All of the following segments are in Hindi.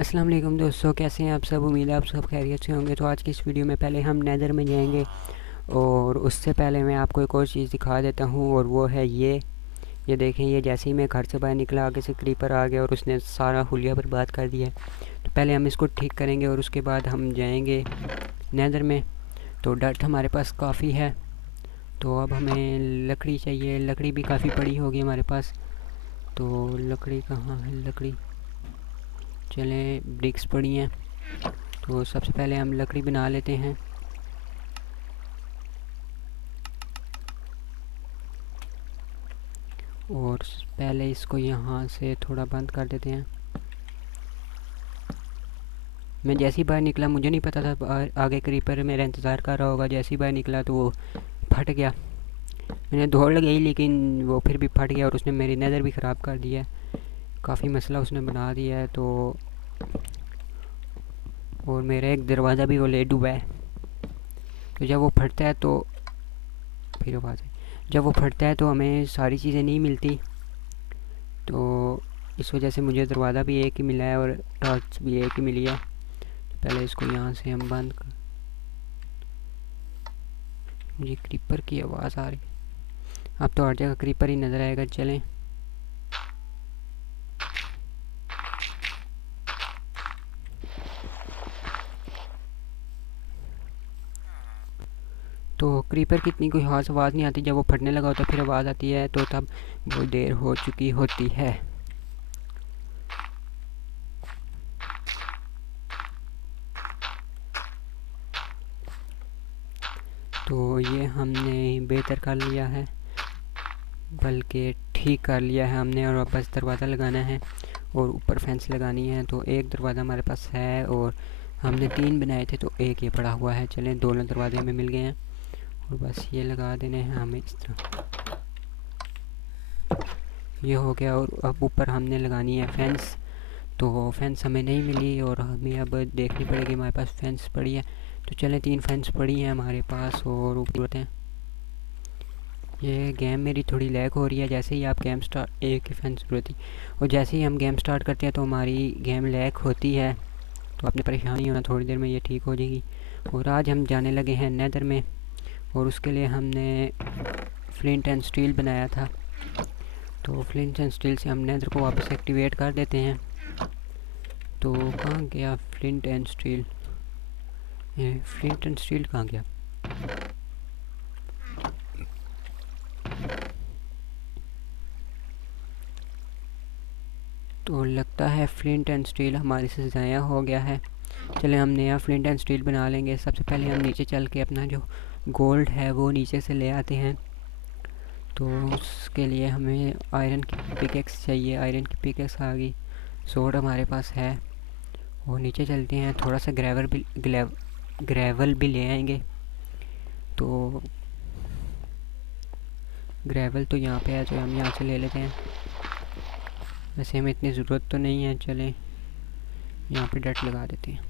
अस्सलाम वालेकुम दोस्तों, कैसे हैं आप सब। उम्मीद है आप सब खैरियत से होंगे। तो आज की इस वीडियो में पहले हम नेदर में जाएंगे और उससे पहले मैं आपको एक और चीज़ दिखा देता हूँ, और वो है ये देखें। ये जैसे ही मैं घर से बाहर निकला, आगे से क्रीपर आ गया और उसने सारा हुलिया बर्बाद कर दिया। तो पहले हम इसको ठीक करेंगे और उसके बाद हम जाएंगे नेदर में। तो डर्ट हमारे पास काफ़ी है, तो अब हमें लकड़ी चाहिए। लकड़ी भी काफ़ी पड़ी होगी हमारे पास। तो लकड़ी कहाँ है? लकड़ी, चलें, ब्रिक्स पड़ी हैं। तो सबसे पहले हम लकड़ी बना लेते हैं। और पहले इसको यहाँ से थोड़ा बंद कर देते हैं। मैं जैसे ही बाहर निकला, मुझे नहीं पता था आगे क्रीपर मेरा इंतज़ार कर रहा होगा। जैसे ही बाहर निकला तो वो फट गया। मैंने दौड़ लगाई लेकिन वो फिर भी फट गया और उसने मेरी नज़र भी ख़राब कर दिया है। काफ़ी मसला उसने बना दिया है। तो और मेरा एक दरवाज़ा भी वो ले डूबा है। तो जब वो फटता है तो फिर आवाज़ है, जब वो फटता है तो हमें सारी चीज़ें नहीं मिलती। तो इस वजह से मुझे दरवाज़ा भी एक ही मिला है और टॉर्च भी एक ही मिली है। तो पहले इसको यहाँ से हम बंद कर। मुझे क्रीपर की आवाज़ आ रही है। अब तो हर जगह क्रीपर ही नज़र आएगा। चलें, तो क्रीपर की इतनी कोई खास आवाज़ नहीं आती। जब वो फटने लगा होता है फिर आवाज़ आती है, तो तब वो देर हो चुकी होती है। तो ये हमने बेहतर कर लिया है, बल्कि ठीक कर लिया है हमने। और अब बस दरवाज़ा लगाना है और ऊपर फेंस लगानी है। तो एक दरवाज़ा हमारे पास है और हमने 3 बनाए थे, तो एक ये पड़ा हुआ है। चलें, दोनों दरवाजे हमें मिल गए हैं और बस ये लगा देने हैं हमें इस तरह। ये हो गया। और अब ऊपर हमने लगानी है फेंस। तो फेंस हमें नहीं मिली और हमें अब देखनी पड़ेगी। हमारे पास फेंस पड़ी है, तो चलें, 3 फेंस पड़ी हैं हमारे पास और ऊपर हैं। ये गेम मेरी थोड़ी लैग हो रही है। जैसे ही आप गेम स्टार्ट, एक ही फैन ज़रूरत थी, और जैसे ही हम गेम स्टार्ट करते हैं तो हमारी गेम लैग होती है। तो आपने परेशान नहीं होना, थोड़ी देर में ये ठीक हो जाएगी। और आज हम जाने लगे हैं नेदर में, और उसके लिए हमने फ्लिंट एंड स्टील बनाया था। तो फ्लिंट एंड स्टील से हम नेदर को वापस एक्टिवेट कर देते हैं। तो कहाँ गया फ्लिंट एंड स्टील? ये फ्लिंट एंड स्टील कहाँ गया? तो लगता है फ्लिंट एंड स्टील हमारे से ज़ाया हो गया है। चले, हम नया फ्लिंट एंड स्टील बना लेंगे। सबसे पहले हम नीचे चल के अपना जो गोल्ड है वो नीचे से ले आते हैं। तो उसके लिए हमें आयरन की पिकेक्स चाहिए। आयरन की पिकेक्स आ गई, सोड हमारे पास है। और नीचे चलते हैं, थोड़ा सा ग्रेवल भी ले आएंगे। तो ग्रेवल तो यहाँ पे है, तो हम यहाँ से ले लेते हैं। वैसे हमें इतनी ज़रूरत तो नहीं है। चलें, यहाँ पे डट लगा देते हैं।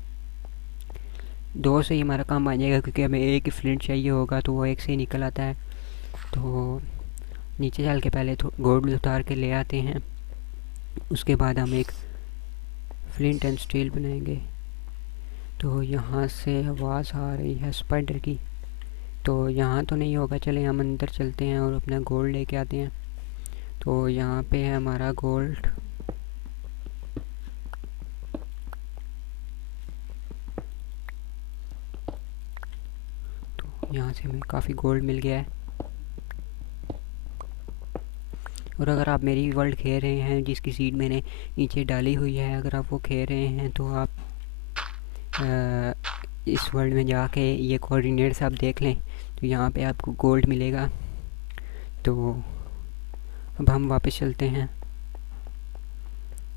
2 से ही हमारा काम आ जाएगा, क्योंकि हमें एक ही फ्लिंट चाहिए होगा, तो वो एक से ही निकल आता है। तो नीचे चल के पहले गोल्ड उतार के ले आते हैं। उसके बाद हम एक फ्लिंट एंड स्टील बनाएंगे। तो यहाँ से आवाज़ आ रही है स्पाइडर की, तो यहाँ तो नहीं होगा। चले, हम अंदर चलते हैं और अपना गोल्ड लेके आते हैं। तो यहाँ पे है हमारा गोल्ड। तो यहाँ से हमें काफ़ी गोल्ड मिल गया है। और अगर आप मेरी वर्ल्ड खेल रहे हैं, जिसकी सीड मैंने नीचे डाली हुई है, अगर आप वो खेल रहे हैं तो आप इस वर्ल्ड में जाके ये कोऑर्डिनेट्स आप देख लें, तो यहाँ पे आपको गोल्ड मिलेगा। तो अब हम वापस चलते हैं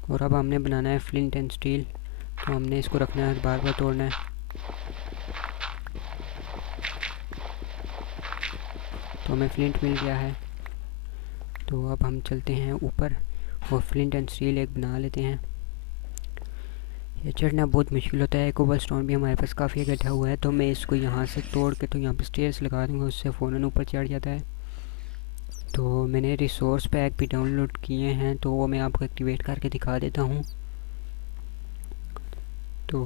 और अब हमने बनाना है फ्लिंट एंड स्टील। तो हमने इसको रखना है, बार बार तोड़ना है। तो हमें फ्लिंट मिल गया है। तो अब हम चलते हैं ऊपर और फ्लिंट एंड स्टील एक बना लेते हैं। ये चढ़ना बहुत मुश्किल होता है। कोबल स्टोन भी हमारे पास काफ़ी इकट्ठा हुआ है, तो मैं इसको यहाँ से तोड़ के तो यहाँ पर स्टेयर्स लगा दूँगा, उससे फ़ौरन ऊपर चढ़ जाता है। तो मैंने रिसोर्स पैक भी डाउनलोड किए हैं, तो वो मैं आपको एक्टिवेट करके दिखा देता हूँ। तो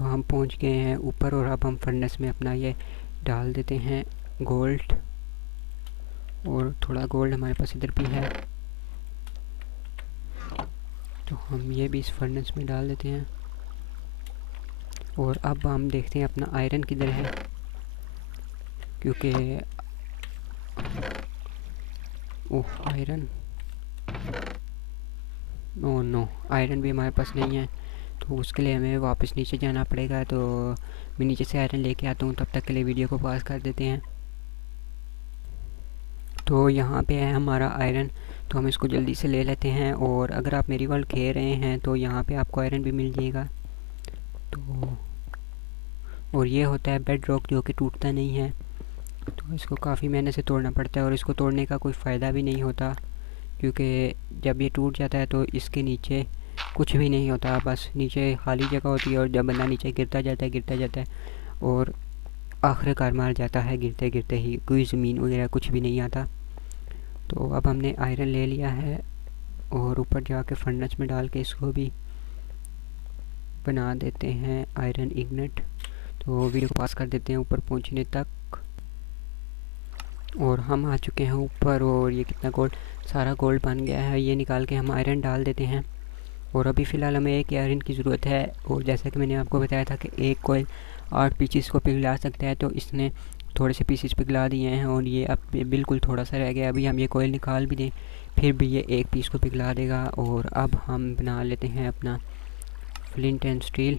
हम पहुंच गए हैं ऊपर और अब हम फर्नेस में अपना ये डाल देते हैं गोल्ड। और थोड़ा गोल्ड हमारे पास इधर भी है, तो हम ये भी इस फर्नेस में डाल देते हैं। और अब हम देखते हैं अपना आयरन किधर है, क्योंकि ओह आयरन, ओह नो, आयरन भी हमारे पास नहीं है। तो उसके लिए हमें वापस नीचे जाना पड़ेगा। तो मैं नीचे से आयरन लेके आता हूँ, तब तक के लिए वीडियो को पॉज कर देते हैं। तो यहाँ पे है हमारा आयरन, तो हम इसको जल्दी से ले लेते हैं। और अगर आप मेरी वर्ल्ड खेल रहे हैं तो यहाँ पे आपको आयरन भी मिल जाएगा। तो और ये होता है बेड रॉक, जो कि टूटता नहीं है। तो इसको काफ़ी मेहनत से तोड़ना पड़ता है, और इसको तोड़ने का कोई फ़ायदा भी नहीं होता, क्योंकि जब ये टूट जाता है तो इसके नीचे कुछ भी नहीं होता, बस नीचे खाली जगह होती है। और जब बंदा नीचे गिरता जाता है और आखिरकार मार जाता है गिरते गिरते ही, कोई ज़मीन वगैरह कुछ भी नहीं आता। तो अब हमने आयरन ले लिया है और ऊपर जाके फर्नेस में डाल के इसको भी बना देते हैं आयरन इग्नेट। तो वीडियो को पास कर देते हैं ऊपर पहुंचने तक। और हम आ चुके हैं ऊपर, और ये कितना गोल्ड, सारा गोल्ड बन गया है। ये निकाल के हम आयरन डाल देते हैं। और अभी फ़िलहाल हमें एक आयरन की ज़रूरत है। और जैसा कि मैंने आपको बताया था कि एक कोयल 8 पीसेस को पिघला सकता है, तो इसने थोड़े से पीसेस पिघला दिए हैं और ये अब बिल्कुल थोड़ा सा रह गया। अभी हम ये कोयल निकाल भी दें फिर भी ये एक पीस को पिघला देगा। और अब हम बना लेते हैं अपना फ्लिंट एंड स्टील,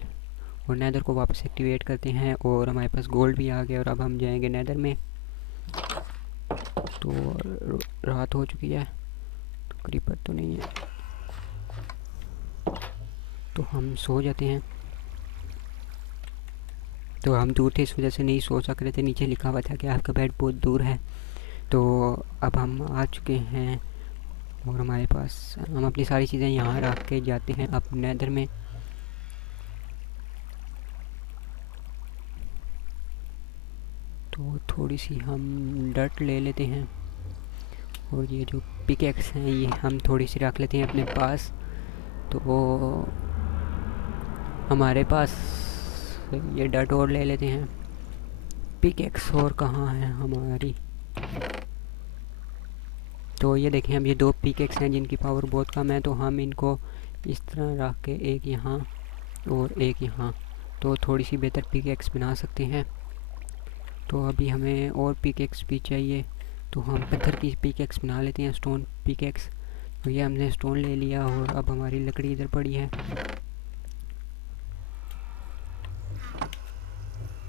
और नेदर को वापस एक्टिवेट करते हैं। और हमारे पास गोल्ड भी आ गया, और अब हम जाएंगे नेदर में। तो रात हो चुकी है, तो क्रीपर तो नहीं है, तो हम सो जाते हैं। तो हम दूर थे, इस वजह से नहीं सो सक रहे थे। नीचे लिखा हुआ था कि आपका बेड बहुत दूर है। तो अब हम आ चुके हैं, और हमारे पास हम अपनी सारी चीज़ें यहाँ रख के जाते हैं अब नेदर में। तो थोड़ी सी हम डर्ट ले लेते हैं, और ये जो पिकेक्स हैं ये हम थोड़ी सी रख लेते हैं अपने पास। तो हमारे पास ये डर्ट और ले लेते हैं। पिकेक्स और कहाँ है हमारी, तो ये देखें हम ये 2 पिकेक्स हैं जिनकी पावर बहुत कम है। तो हम इनको इस तरह रख के एक यहाँ और एक यहाँ, तो थोड़ी सी बेहतर पिकेक्स बना सकते हैं। तो अभी हमें और पिकेक्स भी चाहिए, तो हम पत्थर की पिकेक्स बना लेते हैं, स्टोन पिकेक्स। तो ये हमने स्टोन ले लिया, और अब हमारी लकड़ी इधर पड़ी है,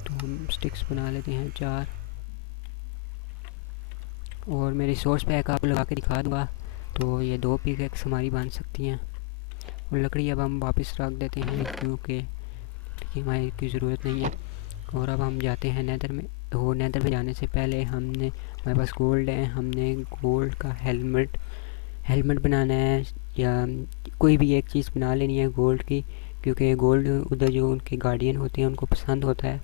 तो हम स्टिक्स बना लेते हैं 4। और मैं रिसोर्स पैक आपको लगा के दिखा दूँगा। तो ये 2 पिकेक्स हमारी बन सकती हैं। और लकड़ी अब हम वापस रख देते हैं, क्योंकि हमारी की ज़रूरत नहीं है। और अब हम जाते हैं नेदर में। तो नेदर में जाने से पहले हमारे पास गोल्ड है, हमने गोल्ड का हेलमेट बनाना है, या कोई भी एक चीज़ बना लेनी है गोल्ड की, क्योंकि गोल्ड उधर जो उनके गार्डियन होते हैं उनको पसंद होता है।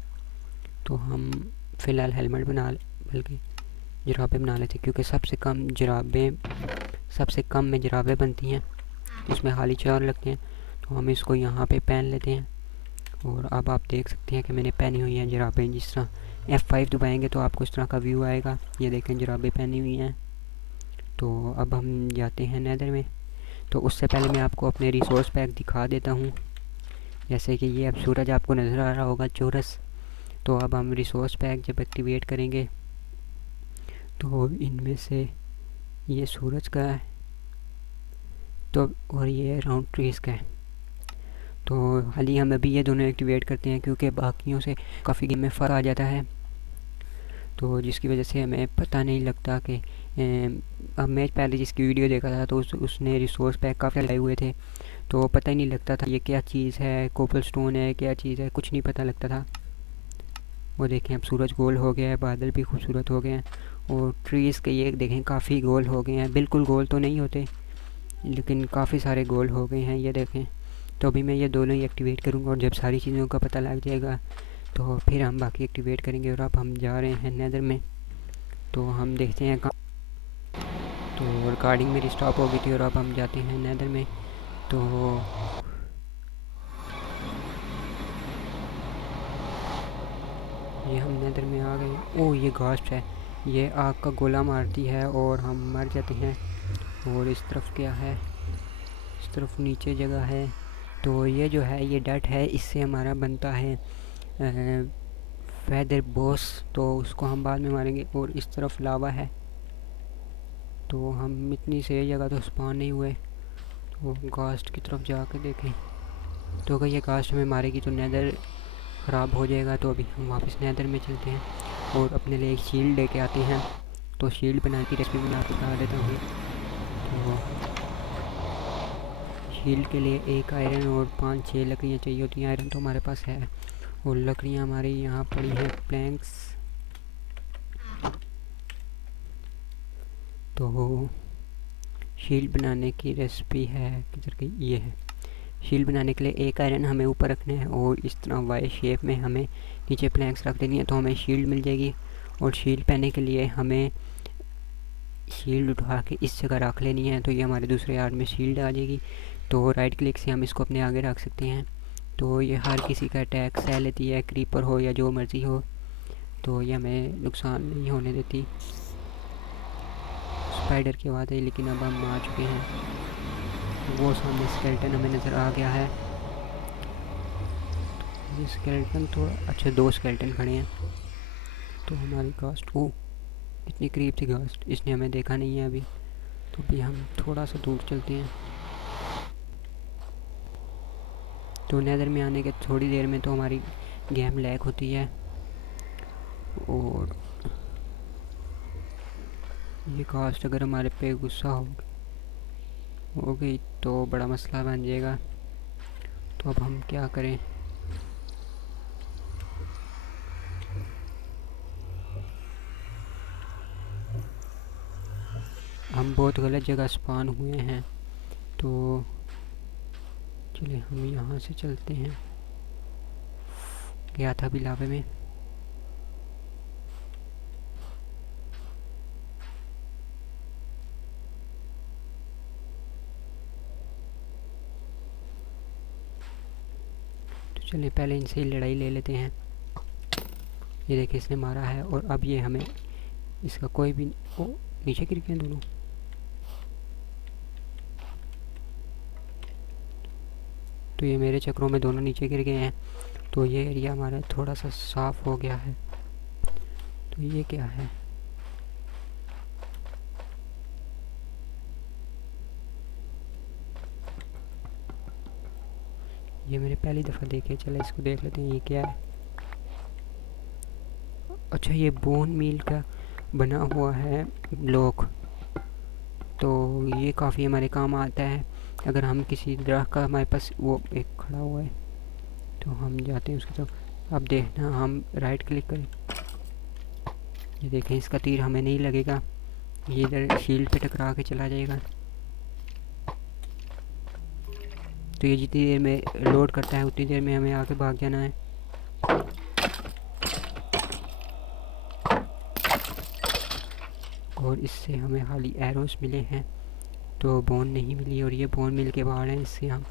तो हम फ़िलहाल हेलमेट बल्कि जुराबें बना लेते हैं, क्योंकि सबसे कम में जुराबें बनती हैं, इसमें खाली 4 लगते हैं। तो हम इसको यहाँ पे पहन लेते हैं। और अब आप देख सकते हैं कि मैंने पहनी हुई हैं जुराबें। जिस तरह F5 दबाएंगे तो आपको इस तरह का व्यू आएगा। ये देखें जुराबें पहनी हुई हैं। तो अब हम जाते हैं नेदर में। तो उससे पहले मैं आपको अपने रिसोर्स पैक दिखा देता हूँ, जैसे कि ये अब सूरज आपको नज़र आ रहा होगा चौरस। तो अब हम रिसोर्स पैक जब एक्टिवेट करेंगे तो इनमें से ये सूरज का है, तो और ये राउंड ट्रीज़ का है। तो हाल ही हम अभी ये दोनों एक्टिवेट करते हैं, क्योंकि बाकियों से काफ़ी गेम में फ़र्क आ जाता है, तो जिसकी वजह से हमें पता नहीं लगता कि अब मैं पहले जिसकी वीडियो देखा था तो उसने रिसोर्स पैक काफ़ी लगाए हुए थे, तो पता ही नहीं लगता था ये क्या चीज़ है, कोपल स्टोन है, क्या चीज़ है, कुछ नहीं पता लगता था। वो देखें अब सूरज गोल हो गया है, बादल भी खूबसूरत हो गए हैं, और ट्रीज़ के ये देखें काफ़ी गोल हो गए हैं। बिल्कुल गोल तो नहीं होते, लेकिन काफ़ी सारे गोल हो गए हैं, ये देखें। तो अभी मैं ये दोनों ही एक्टिवेट करूँगा, और जब सारी चीज़ों का पता लग जाएगा तो फिर हम बाकी एक्टिवेट करेंगे। और अब हम जा रहे हैं नेदर में, तो हम देखते हैं तो रिकॉर्डिंग मेरी स्टॉप हो गई थी और अब हम जाते हैं नेदर में। तो ये हम नेदर में आ गए। ओह ये घास्ट है, ये आग का गोला मारती है और हम मर जाते हैं। और इस तरफ क्या है, इस तरफ नीचे जगह है। तो ये जो है ये डट है, इससे हमारा बनता है फेदर बॉस, तो उसको हम बाद में मारेंगे। और इस तरफ लावा है, तो हम इतनी सही जगह तो स्पॉन नहीं हुए। तो घास्ट की तरफ जाकर देखें, तो अगर ये घास्ट हमें मारेगी तो नेदर ख़राब हो जाएगा। तो अभी हम वापस नेदर में चलते हैं और अपने लिए एक शील्ड लेके आते हैं। तो शील्ड बनाने की रेसिपी मैं आपको बता देता हूँ। तो शील्ड के लिए एक आयरन और 5-6 लकड़ियाँ चाहिए होती हैं। आयरन तो हमारे पास है और लकड़ियाँ हमारी यहाँ पड़ी हैं प्लैंक्स। तो शील्ड बनाने की रेसिपी है किधर गई, ये है। शील्ड बनाने के लिए एक आयरन हमें ऊपर रखना है और इस तरह वाई शेप में हमें नीचे प्लैंक्स रख देनी है, तो हमें शील्ड मिल जाएगी। और शील्ड पहनने के लिए हमें शील्ड उठा के इस जगह रख लेनी है, तो ये हमारे दूसरे हाथ में शील्ड आ जाएगी। तो राइट क्लिक से हम इसको अपने आगे रख सकते हैं। तो ये हर किसी का अटैक सह लेती है, क्रीपर हो या जो मर्ज़ी हो, तो ये हमें नुकसान नहीं होने देती। स्पाइडर की आवाज़ है, लेकिन अब हम आ चुके हैं। वो सामने स्केलेटन हमें नज़र आ गया है। ये स्केलेटन तो अच्छा 2 स्केलेटन खड़े हैं। तो हमारी घास्ट, ओ इतनी करीब थी घास्ट, इसने हमें देखा नहीं है अभी। तो अभी हम थोड़ा सा दूर चलते हैं। तो नेदर में आने के थोड़ी देर में तो हमारी गेम लैग होती है। और ये घास्ट अगर हमारे पे गुस्सा हो गई तो बड़ा मसला बन जाएगा। तो अब हम क्या करें, हम बहुत गलत जगह स्पॉन हुए हैं। तो चलिए हम यहाँ से चलते हैं। गया था अभी लावे में। तो चलिए पहले इनसे ही लड़ाई ले लेते हैं। ये देखिए इसने मारा है और अब ये हमें इसका कोई भी, ओ नीचे गिर गए दोनों। तो ये मेरे चक्रों में दोनों नीचे गिर गए हैं। तो ये एरिया हमारा थोड़ा सा साफ हो गया है। तो ये क्या है, ये मैंने पहली दफ़ा देखे। चले इसको देख लेते हैं, ये क्या है। अच्छा ये बोन मील का बना हुआ है ब्लॉक, तो ये काफ़ी हमारे काम आता है। अगर हम किसी दरख्त का, हमारे पास वो एक खड़ा हुआ है, तो हम जाते हैं उसकी तरफ। अब देखना हम राइट क्लिक करें, ये देखें इसका तीर हमें नहीं लगेगा, ये इधर शील्ड पे टकरा के चला जाएगा। तो ये जितनी देर में लोड करता है उतनी देर में हमें आके भाग जाना है। और इससे हमें खाली एरोस मिले हैं, तो बोन नहीं मिली। और ये बोन मिल के बाहर है, इससे हम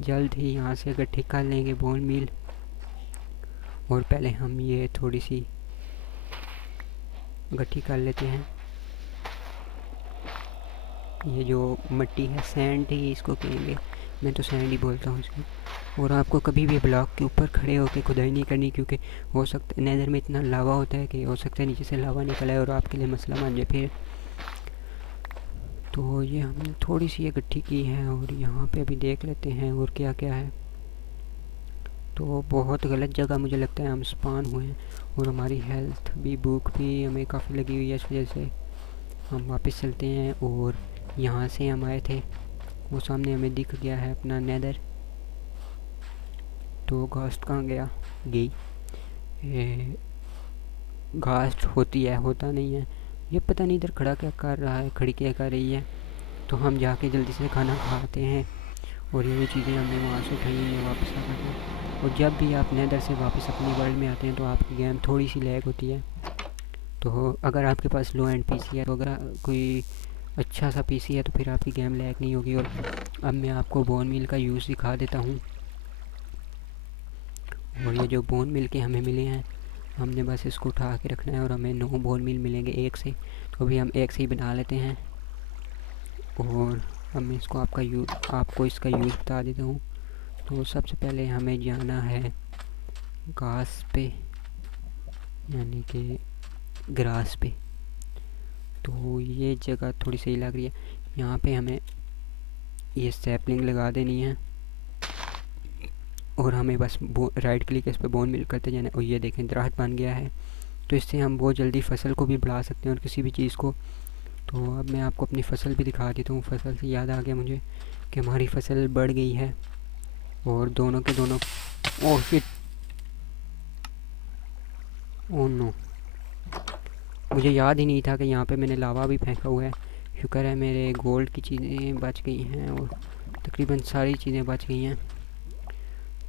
जल्द ही यहाँ से इकट्ठी कर लेंगे बोन मिल। और पहले हम ये थोड़ी सी इकट्ठी कर लेते हैं। ये जो मिट्टी है, सैंड ही इसको कहेंगे, मैं तो सैंड ही बोलता हूँ इसको। और आपको कभी भी ब्लॉक के ऊपर खड़े होकर खुदाई नहीं करनी, क्योंकि हो सकता है नेदर में इतना लावा होता है कि हो सकता है नीचे से लावा निकला है और आपके लिए मसला बन जाए फिर। तो ये हमने थोड़ी सी इकट्ठी की है और यहाँ पे अभी देख लेते हैं और क्या क्या है। तो बहुत गलत जगह मुझे लगता है हम स्पॉन हुए हैं और हमारी हेल्थ भी, भूख भी हमें काफ़ी लगी हुई है, इस वजह से हम वापस चलते हैं। और यहाँ से हम आए थे, वो सामने हमें दिख गया है अपना नेदर। तो घास्ट कहाँ गया, गई। घास्ट होती है, होता नहीं है। ये पता नहीं इधर खड़ा क्या कर रहा है, खड़ी क्या कर रही है। तो हम जाके जल्दी से खाना खाते हैं। और ये चीज़ें हमने वहाँ से उठाई हैं वापस आ करके। और जब भी आप नेदर से वापस अपनी वर्ल्ड में आते हैं तो आपकी गेम थोड़ी सी लैग होती है। तो अगर आपके पास लो एंड पीसी है, तो अगर कोई अच्छा सा पीसी है तो फिर आपकी गेम लैग नहीं होगी। और अब मैं आपको बोन मील का यूज़ दिखा देता हूँ। और ये जो बोन मिल के हमें मिले हैं, हमने बस इसको उठा के रखना है और हमें 9 बोन मिल मिलेंगे एक से। तो अभी हम एक से ही बना लेते हैं। और अब मैं इसको आपको इसका यूज़ बता देता हूँ। तो सबसे पहले हमें जाना है घास पे, यानी कि ग्रास पे। तो ये जगह थोड़ी सही लग रही है। यहाँ पे हमें ये सैपलिंग लगा देनी है और हमें बस राइट क्लिक इस पर बोन मिल करते जाना है। और ये देखें दरख्त बन गया है। तो इससे हम बहुत जल्दी फसल को भी बढ़ा सकते हैं और किसी भी चीज़ को। तो अब मैं आपको अपनी फसल भी दिखा देता हूँ। फसल से याद आ गया मुझे कि हमारी फसल बढ़ गई है और दोनों के दोनों। ओह शिट, ओह नो, मुझे याद ही नहीं था कि यहाँ पे मैंने लावा भी फेंका हुआ है। शुक्र है मेरे गोल्ड की चीज़ें बच गई हैं और तकरीबन सारी चीज़ें बच गई हैं।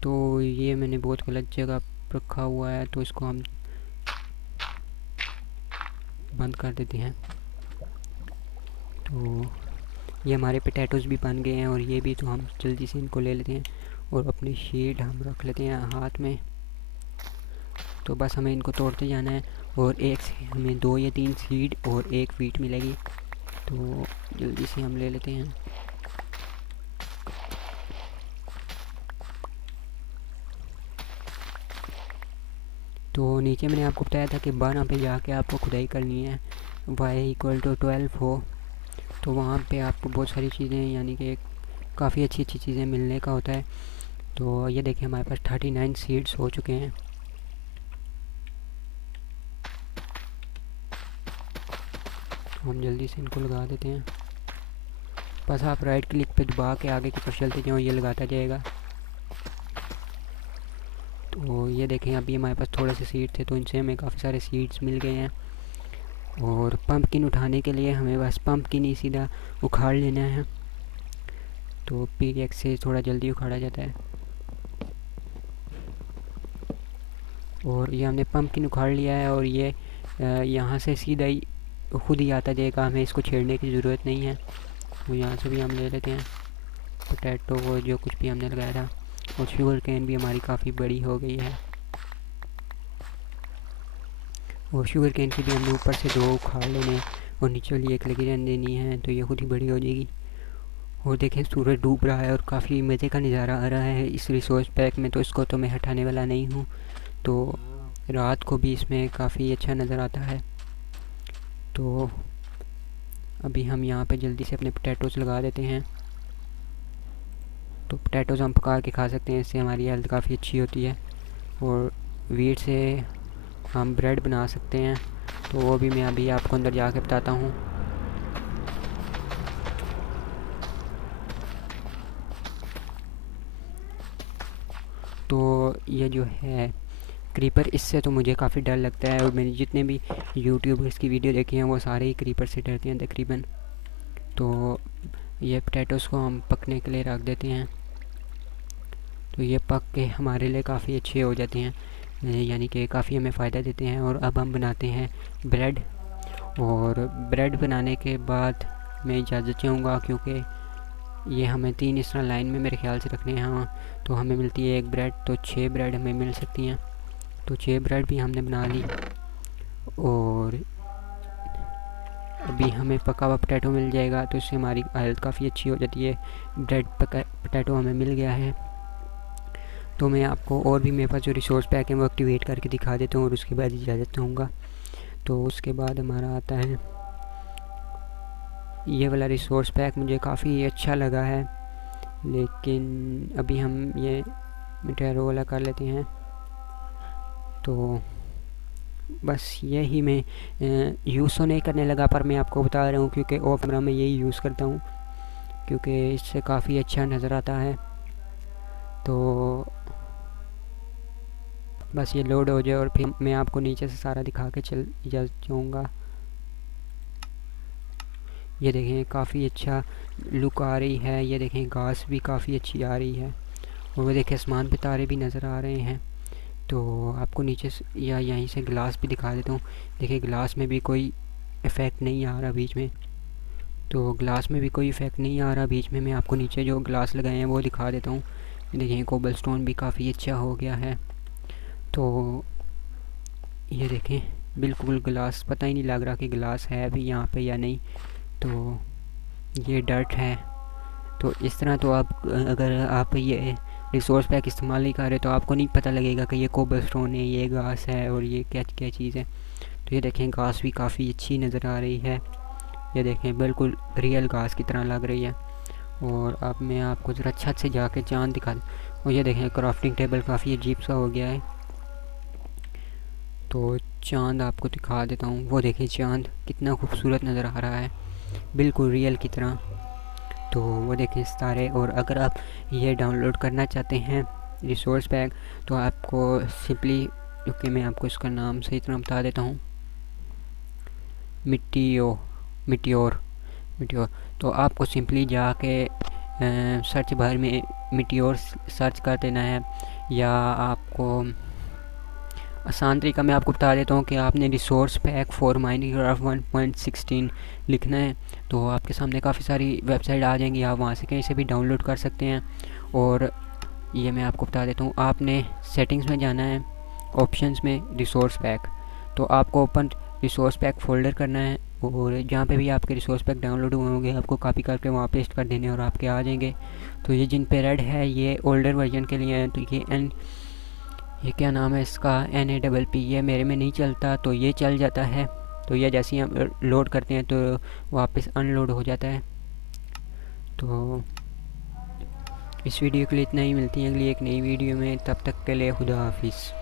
तो ये मैंने बहुत गलत जगह रखा हुआ है, तो इसको हम बंद कर देते हैं। तो ये हमारे पोटैटोज़ भी बन गए हैं और ये भी, तो हम जल्दी से इनको ले लेते हैं और अपनी शीट हम रख लेते हैं हाथ में। तो बस हमें इनको तोड़ते जाना है और एक से हमें 2 या 3 सीड और 1 वीट मिलेगी। तो जल्दी से हम ले लेते हैं। तो नीचे मैंने आपको बताया था कि 12 पे जाके आपको खुदाई करनी है, y=12 हो। तो वहाँ पे आपको बहुत सारी चीज़ें, यानी कि काफ़ी अच्छी अच्छी चीज़ें मिलने का होता है। तो ये देखिए हमारे पास 39 सीड्स हो चुके हैं। तो हम जल्दी से इनको लगा देते हैं। बस आप राइट क्लिक पे दबा के आगे की तरफ चलते जाओ, ये लगाता जाएगा। तो ये देखें अभी हमारे पास थोड़े से सीड थे, तो इनसे हमें काफ़ी सारे सीड्स मिल गए हैं। और पम्पकिन उठाने के लिए हमें बस पम्पकिन ही सीधा उखाड़ लेना है। तो पिकैक्स से थोड़ा जल्दी उखाड़ा जाता है। और ये हमने पम्पकिन उखाड़ लिया है और ये यहाँ से सीधा ही खुद ही आता जाएगा, हमें इसको छेड़ने की ज़रूरत नहीं है। तो यहाँ से भी हम ले लेते हैं पोटैटो को, जो कुछ भी हमने लगाया था। और शुगर कैन भी हमारी काफ़ी बड़ी हो गई है। और शुगर कैन की भी हमने ऊपर से 2 उखाड़ लेने हैं और नीचे वाली 1 लगी रहने देनी है, तो ये खुद ही बड़ी हो जाएगी। और देखें सूरज डूब रहा है और काफ़ी मज़े का नज़ारा आ रहा है इस रिसोर्स पैक में। तो इसको तो मैं हटाने वाला नहीं हूँ। तो रात को भी इसमें काफ़ी अच्छा नज़र आता है। तो अभी हम यहाँ पे जल्दी से अपने पोटैटोज़ लगा देते हैं। तो पोटैटोज़ हम पका के खा सकते हैं, इससे हमारी हेल्थ काफ़ी अच्छी होती है। और वीट से हम ब्रेड बना सकते हैं, तो वो भी मैं अभी आपको अंदर जाके बताता हूँ। तो ये जो है क्रीपर, इससे तो मुझे काफ़ी डर लगता है और मैंने जितने भी यूट्यूबर्स की वीडियो देखी हैं वो सारे ही क्रीपर से डरते हैं तकरीबन। तो ये पोटैटोज़ को हम पकने के लिए रख देते हैं। तो ये पक के हमारे लिए काफ़ी अच्छे हो जाते हैं, यानी कि काफ़ी हमें फ़ायदा देते हैं। और अब हम बनाते हैं ब्रेड। और ब्रेड बनाने के बाद मैं इजाज़त चाहूँगा, क्योंकि ये हमें 3 इस तरह लाइन में मेरे ख्याल से रखने हैं। हाँ, तो हमें मिलती है 1 ब्रेड, तो 6 ब्रेड हमें मिल सकती हैं। तो 6 ब्रेड भी हमने बना ली। और अभी हमें पका हुआ पोटैटो मिल जाएगा, तो इससे हमारी हेल्थ काफ़ी अच्छी हो जाती है। ब्रेड पका पोटैटो हमें मिल गया है। तो मैं आपको और भी मेरे पास जो रिसोर्स पैक है वो एक्टिवेट करके दिखा देता हूँ और उसके बाद इजाज़त दूँगा। तो उसके बाद हमारा आता है ये वाला रिसोर्स पैक, मुझे काफ़ी अच्छा लगा है। लेकिन अभी हम ये मिठाई वाला कर लेते हैं। तो बस यही मैं यूज़ तो नहीं करने लगा, पर मैं आपको बता रहा हूँ क्योंकि ऑफ कैमरा में यही यूज़ करता हूँ, क्योंकि इससे काफ़ी अच्छा नज़र आता है। तो बस ये लोड हो जाए और फिर मैं आपको नीचे से सारा दिखा के चल जाऊँगा। ये देखें काफ़ी अच्छा लुक आ रही है। ये देखें घास भी काफ़ी अच्छी आ रही है। और वो देखें आसमान पे तारे भी नज़र आ रहे हैं। तो आपको नीचे से या यहीं से ग्लास भी दिखा देता हूँ। देखिए ग्लास में भी कोई इफ़ेक्ट नहीं आ रहा बीच में। तो ग्लास में भी कोई इफ़ेक्ट नहीं आ रहा। बीच में मैं आपको नीचे जो ग्लास लगाए हैं वो दिखा देता हूँ। देखिए कोबलस्टोन भी काफ़ी अच्छा हो गया है। तो ये देखें बिल्कुल ग्लास, पता ही नहीं लग रहा कि ग्लास है भी यहाँ पे या नहीं। तो ये डर्ट है। तो इस तरह तो आप अगर आप ये रिसोर्स पैक इस्तेमाल नहीं कर रहे तो आपको नहीं पता लगेगा कि ये कोबलस्टोन है, ये घास है और ये क्या क्या चीज़ है। तो ये देखें घास भी काफ़ी अच्छी नज़र आ रही है। ये देखें बिल्कुल रियल घास की तरह लग रही है। और अब मैं आपको ज़रा छत से जाके चाँद दिखा दूँ। और ये देखें क्राफ्टिंग टेबल काफ़ी अजीब सा हो गया है। तो चाँद आपको दिखा देता हूँ। वो देखिए चाँद कितना खूबसूरत नज़र आ रहा है, बिल्कुल रियल की तरह। तो वो देखें सितारे। और अगर आप ये डाउनलोड करना चाहते हैं रिसोर्स पैक तो आपको सिंपली, क्योंकि मैं आपको इसका नाम सही तरह बता देता हूँ, मिट्टियो मिट्योर मिट्योर। तो आपको सिंपली जाके सर्च बार में मिट्योर सर्च कर देना है। या आपको आसान तरीका मैं आपको बता देता हूँ कि आपने रिसोर्स पैक फॉर माइनक्राफ्ट 1.16 लिखना है। तो आपके सामने काफ़ी सारी वेबसाइट आ जाएंगी, आप वहाँ से कहीं से भी डाउनलोड कर सकते हैं। और ये मैं आपको बता देता हूँ, आपने सेटिंग्स में जाना है, ऑप्शंस में रिसोर्स पैक। तो आपको ओपन रिसोर्स पैक फ़ोल्डर करना है और जहाँ पे भी आपके रिसोर्स पैक डाउनलोड हुए होंगे आपको कॉपी करके वहाँ पेस्ट कर देने और आपके आ जाएंगे। तो ये जिन पे रेड है ये ओल्डर वर्जन के लिए है। तो ये क्या नाम है इसका, NAPP, ये मेरे में नहीं चलता, तो ये चल जाता है। तो ये जैसे ही हम लोड करते हैं तो वापस अनलोड हो जाता है। तो इस वीडियो के लिए इतना ही, मिलती है अगली एक नई वीडियो में। तब तक के लिए खुदा हाफिज़।